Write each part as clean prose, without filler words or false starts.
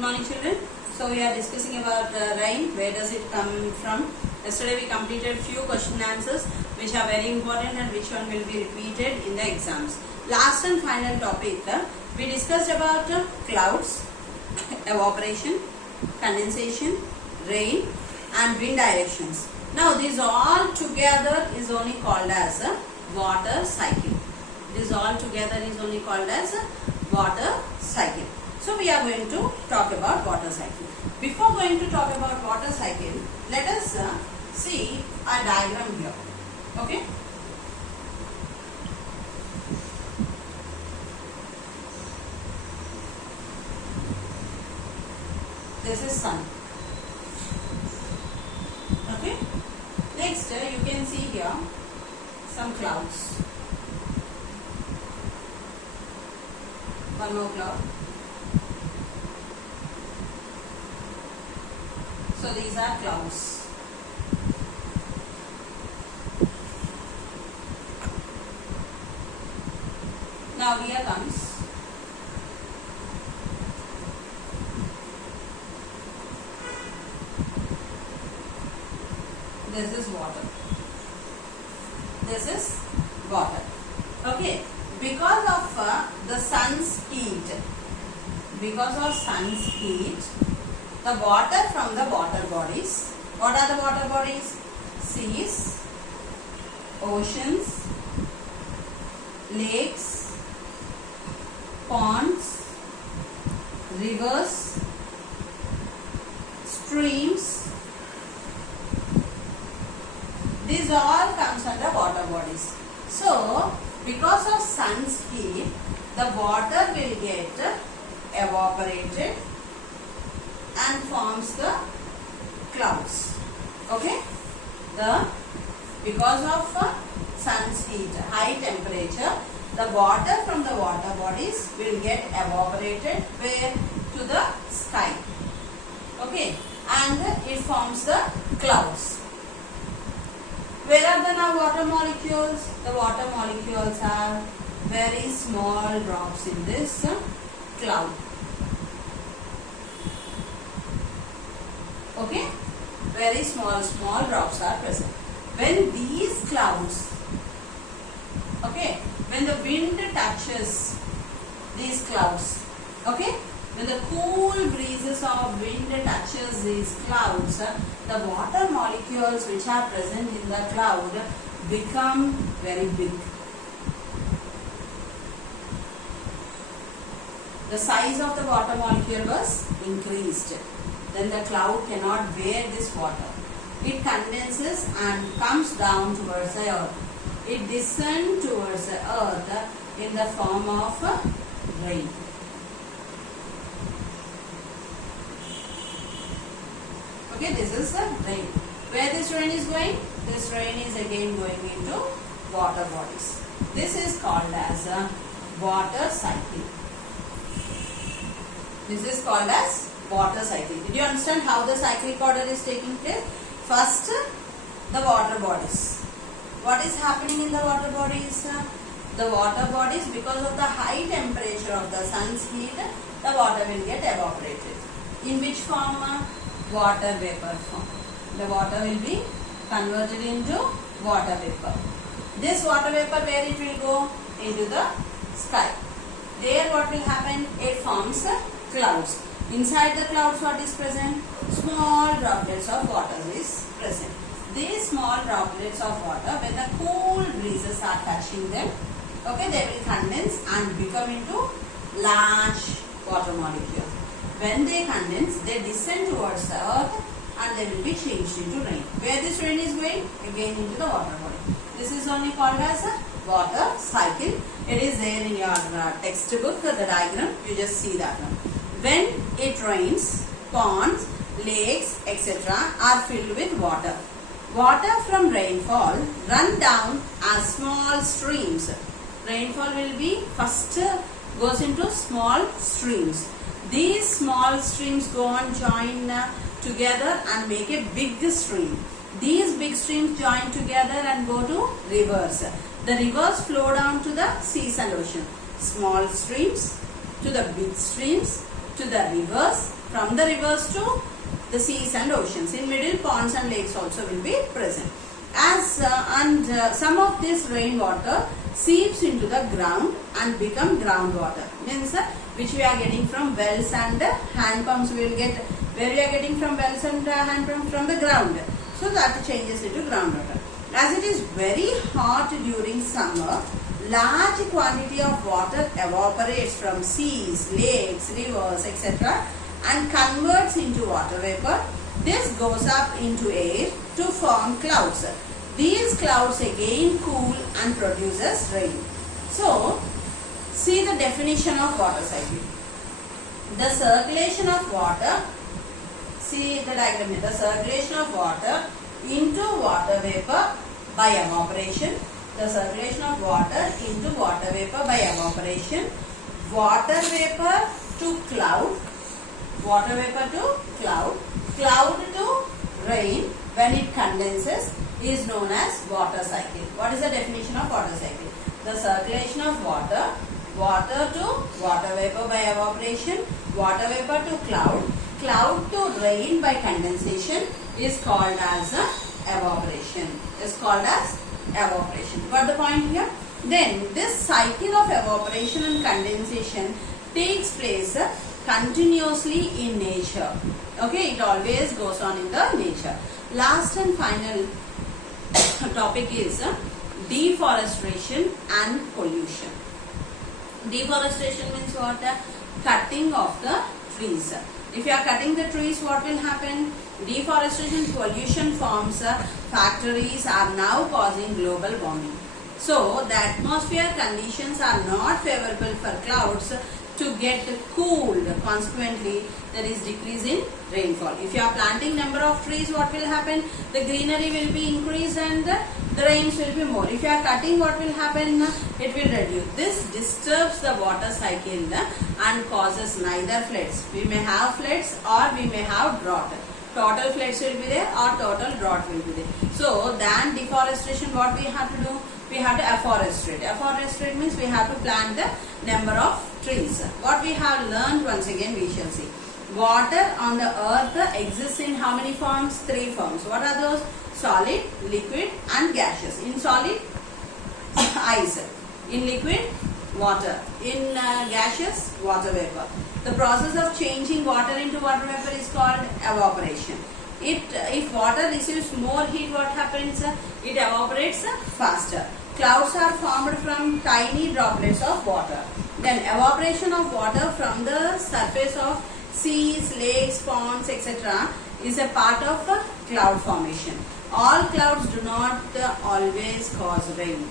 Good morning, children. So we are discussing about rain. Where does it come from? Yesterday we completed few question answers which are very important and which one will be repeated in the exams. Last and final topic, we discussed about clouds, evaporation, condensation, rain and wind directions. Now these all together is only called as a water cycle. This all together is only called as a water cycle. So we are going to talk about water cycle. Before going to talk about water cycle, let us see a diagram here. Okay. This is sun. Okay. Next, you can see here some clouds. One more cloud. So these are clouds. Now here comes this is water. This is water. Okay. Because of the sun's heat, the water from the water bodies. What are the water bodies? Seas, oceans, lakes, ponds, rivers, streams. These all comes under water bodies. So, because of sun's heat, the water will get evaporated and forms the clouds. Okay? Because of sun's heat, high temperature, the water from the water bodies will get evaporated where? To the sky. Okay? And it forms the clouds. Where are the now water molecules? The water molecules are very small drops in this cloud. Okay? Very small drops are present. When these clouds, okay, when the wind touches these clouds, okay, when the cool breezes of wind touches these clouds, the water molecules which are present in the cloud become very big. The size of the water molecule was increased. Then the cloud cannot bear this water. It condenses and comes down towards the earth. It descends towards the earth in the form of rain. Okay, this is the rain. Where this rain is going? This rain is again going into water bodies. This is called as a water cycle. This is called as water cycle. Did you understand how the cyclic order is taking place? First, the water bodies. What is happening in the water bodies? The water bodies, because of the high temperature of the sun's heat, the water will get evaporated. In which form? Water vapor form. The water will be converted into water vapor. This water vapor, where it will go? Into the sky. There what will happen? It forms clouds. Inside the clouds what is present? Small droplets of water is present. These small droplets of water, when the cool breezes are touching them, okay, they will condense and become into large water molecules. When they condense, they descend towards the earth and they will be changed into rain. Where this rain is going? Again into the water body. This is only called as a water cycle. It is there in your textbook, the diagram. You just see that one. When it rains, ponds, lakes, etc. are filled with water. Water from rainfall run down as small streams. Rainfall will be first goes into small streams. These small streams go and join together and make a big stream. These big streams join together and go to rivers. The rivers flow down to the seas and ocean. Small streams to the big streams, to the rivers, from the rivers to the seas and oceans. In middle, ponds and lakes also will be present. Some of this rainwater seeps into the ground and become groundwater. Means which we are getting from wells and hand pumps. We will get where we are getting from wells and hand pumps from the ground. So that changes into groundwater. As it is very hot during summer, large quantity of water evaporates from seas, lakes, rivers, etc. and converts into water vapor. This goes up into air to form clouds. These clouds again cool and produces rain. So, see the definition of water cycle. The circulation of water, see the diagram here, the circulation of water into water vapor by evaporation. The circulation of water into water vapor by evaporation. Water vapor to cloud. Water vapor to cloud. Cloud to rain when it condenses is known as water cycle. What is the definition of water cycle? The circulation of water, water to water vapor by evaporation, water vapor to cloud, cloud to rain by condensation is called as evaporation. Is called as evaporation. Got the point here? Then this cycle of evaporation and condensation takes place continuously in nature. Okay, it always goes on in the nature. Last and final topic is deforestation and pollution. Deforestation means what? Cutting of the trees. If you are cutting the trees, what will happen? Deforestation, pollution forms, factories are now causing global warming. So, the atmosphere conditions are not favorable for clouds to get cooled. Consequently, there is decrease in rainfall. If you are planting number of trees, what will happen? The greenery will be increased and the rains will be more. If you are cutting, what will happen? It will reduce. This disturbs the water cycle and causes neither floods. We may have floods or we may have drought. Total floods will be there or total drought will be there. So, than deforestation, what we have to do? We have to afforestate. Afforestate means we have to plant the number of trees. What we have learned, once again we shall see. Water on the earth exists in how many forms? 3 forms. What are those? Solid, liquid and gaseous. In solid, ice. In liquid, water. In gaseous, water vapor. The process of changing water into water vapor is called evaporation. If water receives more heat, what happens? It evaporates faster. Clouds are formed from tiny droplets of water. Then evaporation of water from the surface of seas, lakes, ponds, etc. is a part of cloud formation. All clouds do not always cause rain.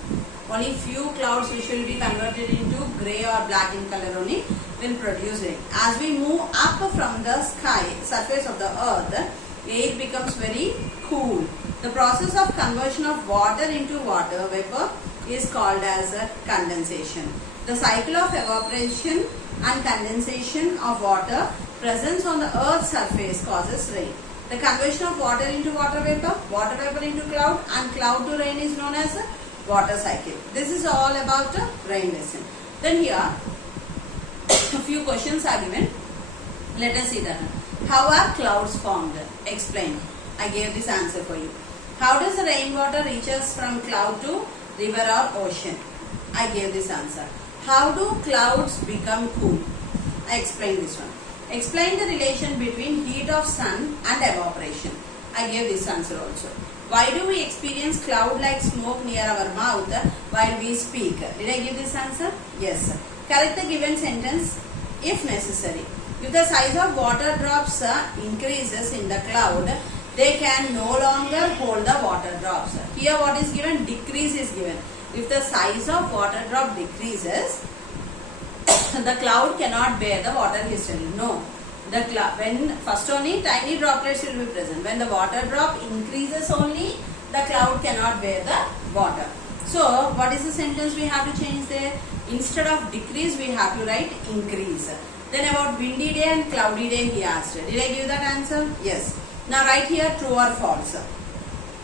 Only few clouds which will be converted into grey or black in color only will produce rain. As we move up from the sky, surface of the earth, air becomes very cool. The process of conversion of water into water vapor is called as condensation. The cycle of evaporation and condensation of water presence on the earth's surface causes rain. The conversion of water into water vapor into cloud and cloud to rain is known as water cycle. This is all about rain lesson. Then here a few questions are given. Let us see that. How are clouds formed? Explain. I gave this answer for you. How does the rainwater reaches from cloud to river or ocean? I gave this answer. How do clouds become cool? I explained this one. Explain the relation between heat of sun and evaporation. I gave this answer also. Why do we experience cloud like smoke near our mouth while we speak? Did I give this answer? Yes. Correct the given sentence if necessary. If the size of water drops increases in the cloud, they can no longer hold the water drops. Here what is given? Decrease is given. If the size of water drop decreases, the cloud cannot bear the water hastily. No. When first only tiny droplets will be present. When the water drop increases only, the cloud cannot bear the water. So, what is the sentence we have to change there? Instead of decrease, we have to write increase. Then about windy day and cloudy day he asked. Did I give that answer? Yes. Now write here true or false.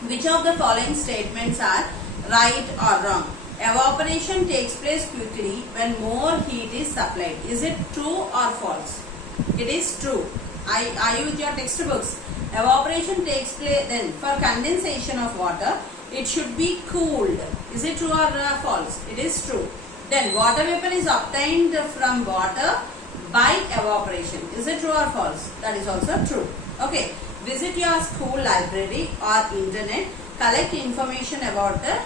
Which of the following statements are right or wrong? Evaporation takes place quickly when more heat is supplied. Is it true or false? It is true. Are you with your textbooks? Evaporation takes place then. For condensation of water, it should be cooled. Is it true or false? It is true. Then water vapor is obtained from water by evaporation. Is it true or false? That is also true. Okay. Visit your school library or internet. Collect information about the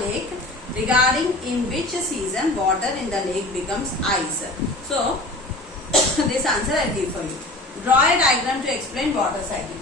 lake regarding in which season water in the lake becomes ice. So, this answer I will give for you. Draw a diagram to explain water cycle.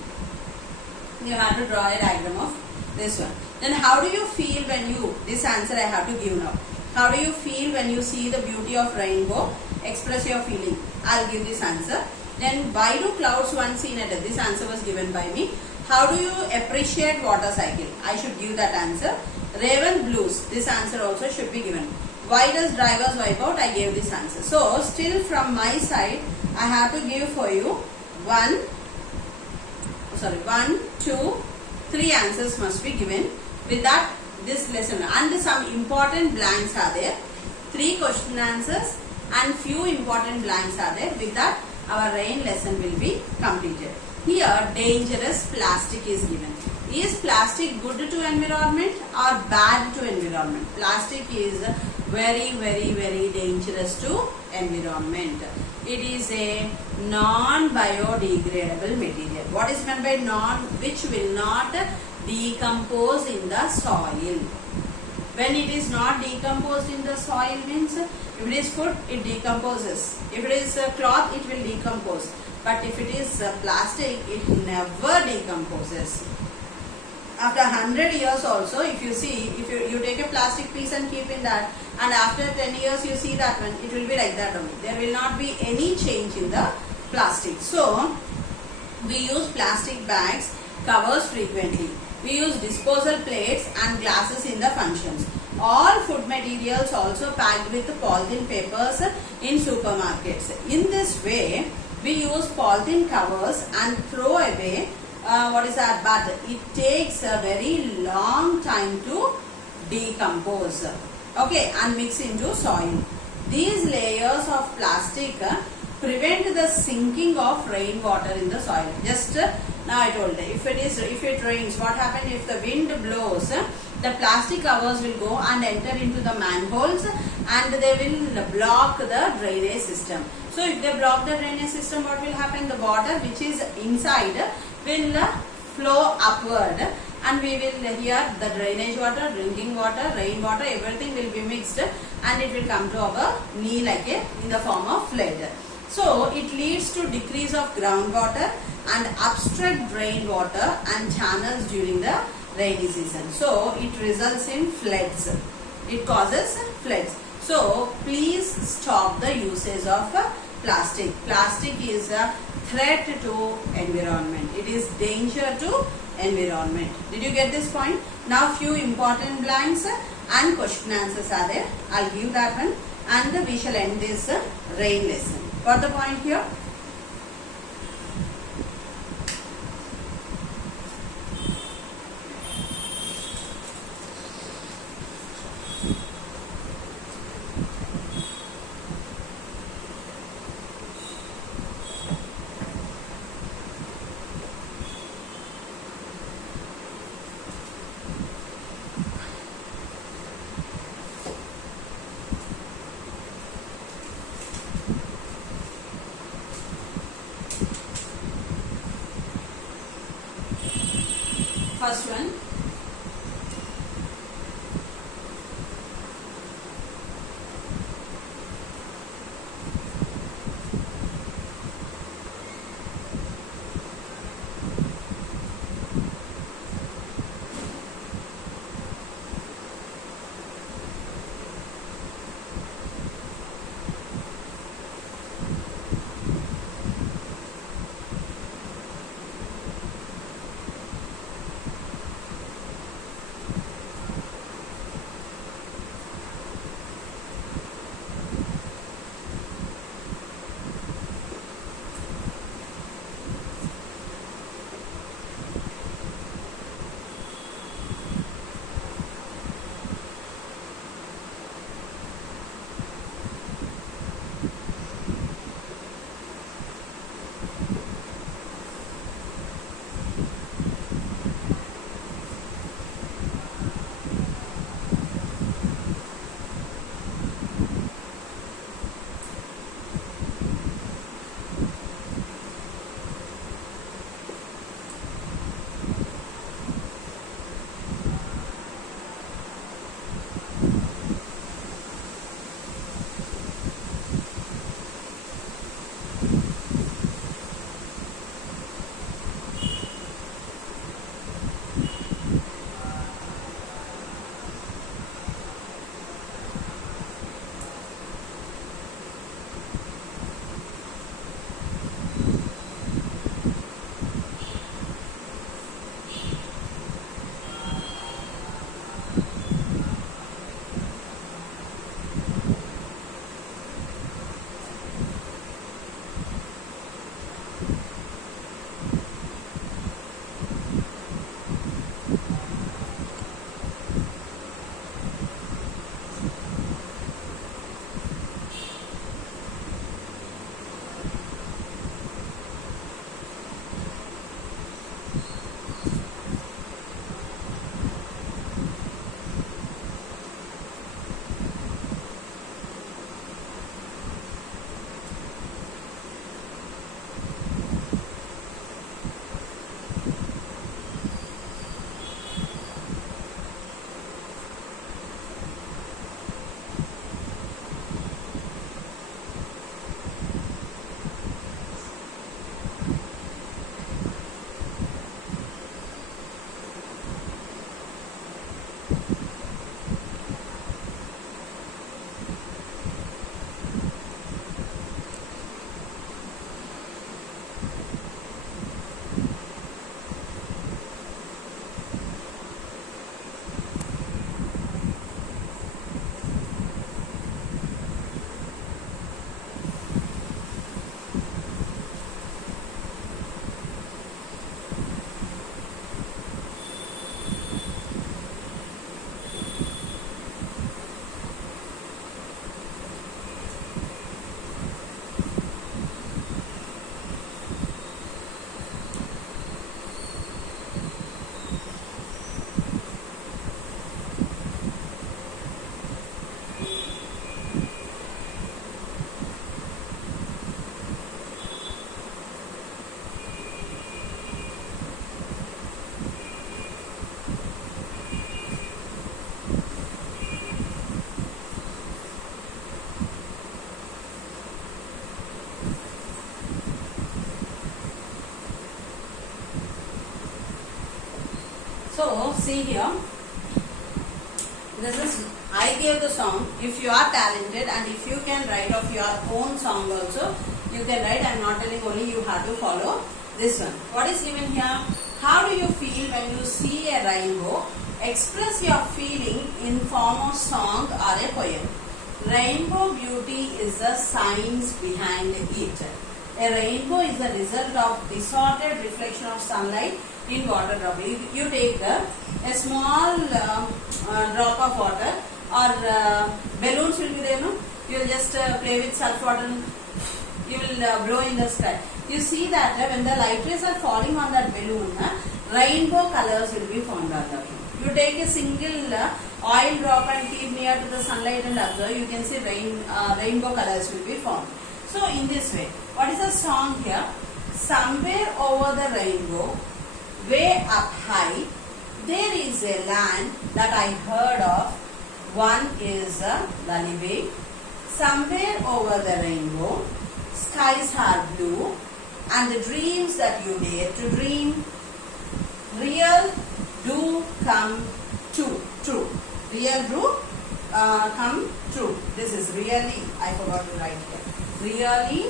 You have to draw a diagram of this one. Then how do you feel when you, this answer I have to give now. How do you feel when you see the beauty of rainbow? Express your feeling. I will give this answer. Then why do clouds once seen at this answer was given by me. How do you appreciate water cycle? I should give that answer. Raven blues. This answer also should be given. Why does drivers wipe out? I gave this answer. So still from my side I have to give for you 1, 2, 3 answers must be given. With that this lesson and some important blanks are there. 3 question answers and few important blanks are there. With that our rain lesson will be completed. Here dangerous plastic is given. Is plastic good to environment or bad to environment? Plastic is very dangerous to environment. It is a non-biodegradable material. What is meant by non? Which will not decompose in the soil. When it is not decomposed in the soil means if it is food, it decomposes. If it is cloth, it will decompose. But if it is plastic, it never decomposes. After 100 years also, if you see, if you take a plastic piece and keep in that, and after 10 years you see that one, it will be like that only. There will not be any change in the plastic. So, we use plastic bags, covers frequently. We use disposal plates and glasses in the functions. All food materials also packed with polythene papers in supermarkets. In this way, we use polythene covers and throw away what is that? But it takes a very long time to decompose. Okay, and mix into soil. These layers of plastic prevent the sinking of rainwater in the soil. Just now I told you, if it rains, what happens if the wind blows? The plastic covers will go and enter into the manholes and they will block the drainage system. So if they block the drainage system, what will happen? The water which is inside will flow upward and we will here the drainage water, drinking water, rain water, everything will be mixed and it will come to our knee like in the form of flood. So it leads to decrease of groundwater and obstruct drain water and channels during the rainy season. So it results in floods. It causes floods. So please stop the usage of plastic. Plastic is a threat to environment. It is danger to environment. Did you get this point? Now few important blanks and question answers are there. I'll give that one and we shall end this rain lesson. Got the point here? First one. So see here, this is, I gave the song. If you are talented and if you can write of your own song also, you can write. I am not telling only you have to follow this one. What is given here? How do you feel when you see a rainbow? Express your feeling in form of song or a poem. Rainbow beauty is the science behind it. A rainbow is the result of distorted reflection of sunlight in water drop. You take a small drop of water, or balloons will be there, no? You will just play with surf water, you will blow in the sky. You see that when the light rays are falling on that balloon, rainbow colors will be formed on that. You take a single oil drop and keep near to the sunlight and observe, you can see rainbow colors will be formed. So in this way, what is the song here? Somewhere over the rainbow, way up high, there is a land that I heard of. One is a lullaby. Somewhere over the rainbow, skies are blue, and the dreams that you dare to dream, real do come true. Real do come true. This is really, I forgot to write here. Really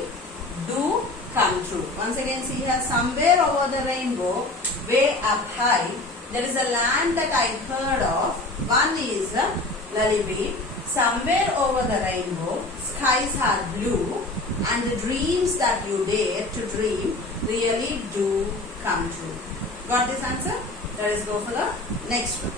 do come true. Once again, see here, somewhere over the rainbow, way up high, there is a land that I heard of. One is a lullaby. Somewhere over the rainbow, skies are blue, and the dreams that you dare to dream really do come true. Got this answer? Let us go for the next one.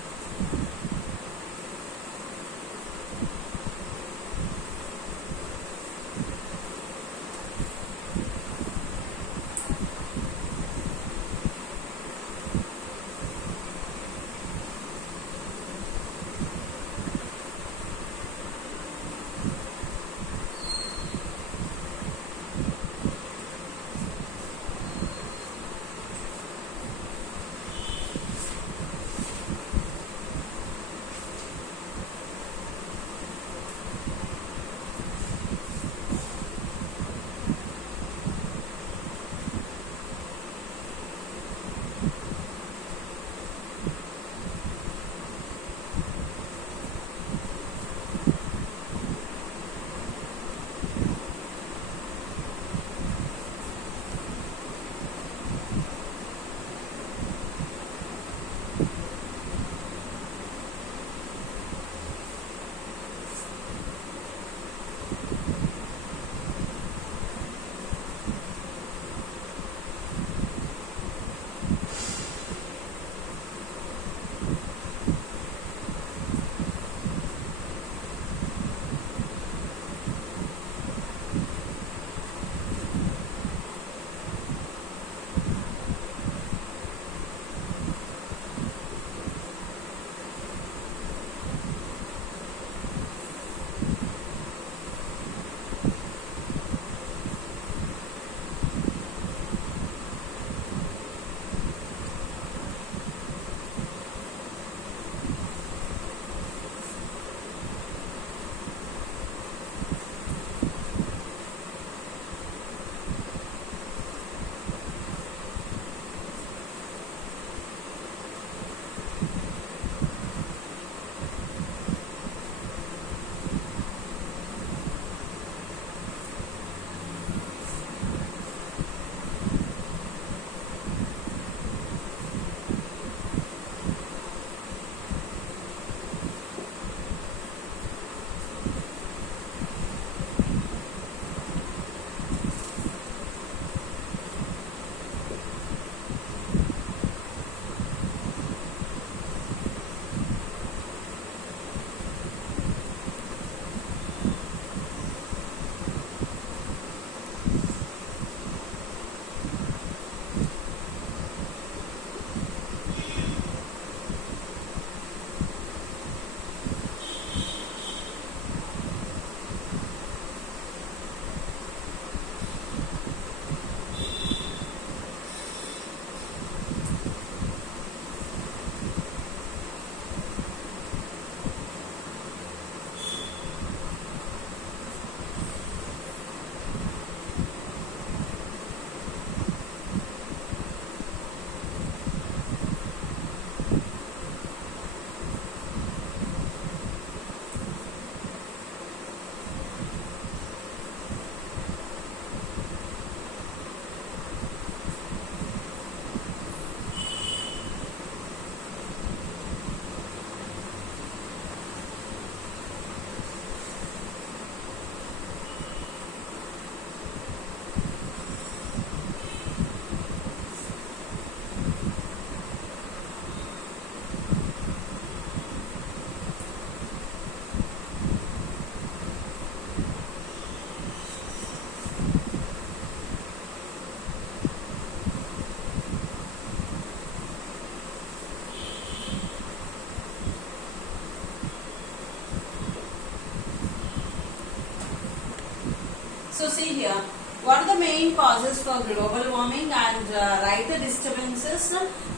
see here, what are the main causes for global warming, and write the disturbances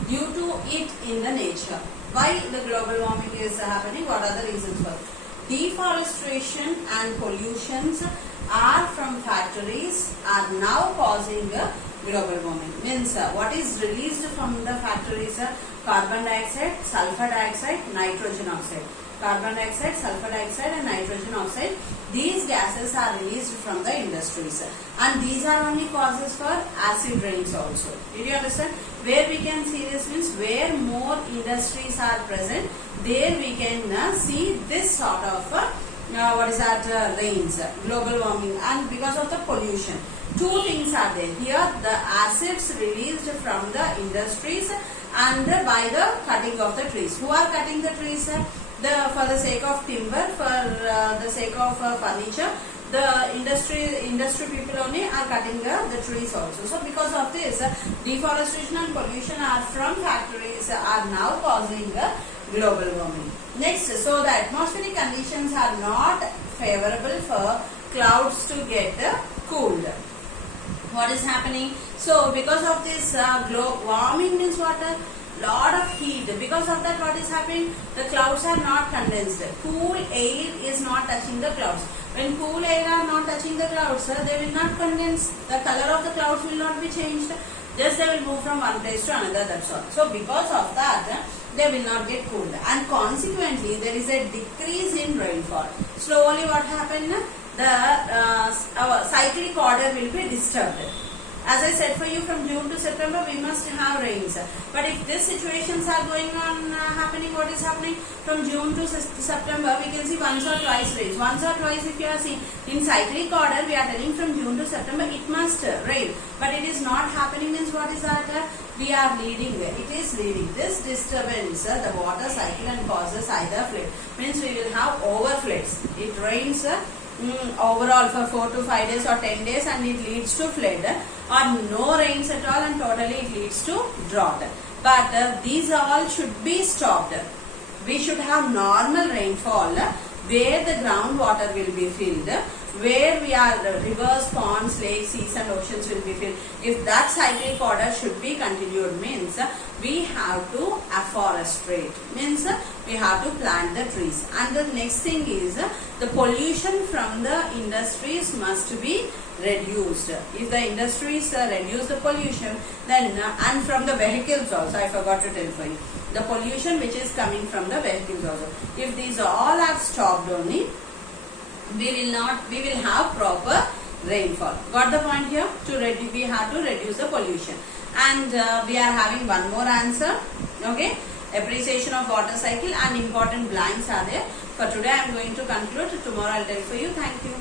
due to it in the nature. Why the global warming is happening? What are the reasons for it? Deforestation and pollutions are from factories are now causing global warming. Means what is released from the factories? Carbon dioxide, sulfur dioxide, nitrogen oxide. Carbon dioxide, sulfur dioxide and nitrogen oxide. These gases are released from the industries, and these are only causes for acid rains also. Did you understand? Where we can see this means where more industries are present, there we can see this sort of rains, global warming, and because of the pollution. Two things are there. Here the acids released from the industries and by the cutting of the trees. Who are cutting the trees? For the sake of timber, for the sake of furniture, the industry people only are cutting the trees also. So because of this, deforestation and pollution are from factories are now causing global warming. Next, so the atmospheric conditions are not favorable for clouds to get cooled. What is happening? So because of this global warming means what? Lot of heat. Because of that, what is happening? The clouds are not condensed. Cool air is not touching the clouds. When cool air are not touching the clouds, they will not condense. The color of the clouds will not be changed. Just they will move from one place to another, that's all. So because of that, they will not get cooled. And consequently, there is a decrease in rainfall. Slowly what happened? Our cyclic order will be disturbed. As I said, for you, from June to September we must have rains. But if these situations are going on happening, what is happening? From June to September we can see once or twice rains. Once or twice if you are seeing in cyclic order, we are telling from June to September it must rain. But it is not happening means what is that? We are leading where? It is leading. This disturbance the water cycle and causes either flood. Means we will have overfloods. It rains overall for 4 to 5 days or 10 days and it leads to flood, or no rains at all and totally it leads to drought. But these all should be stopped. We should have normal rainfall where the groundwater will be filled, where we are rivers, ponds, lakes, seas and oceans will be filled. If that cyclic order should be continued means we have to afforestate, means we have to plant the trees. And the next thing is the pollution from the industries must be reduced. If the industries reduce the pollution, then and from the vehicles also, I forgot to tell for you, the pollution which is coming from the vehicles also. If these all are stopped only, we will have proper rainfall. Got the point here? We have to reduce the pollution. And we are having one more answer. Okay, appreciation of water cycle and important blanks are there. For today I am going to conclude. Tomorrow I will tell for you. Thank you.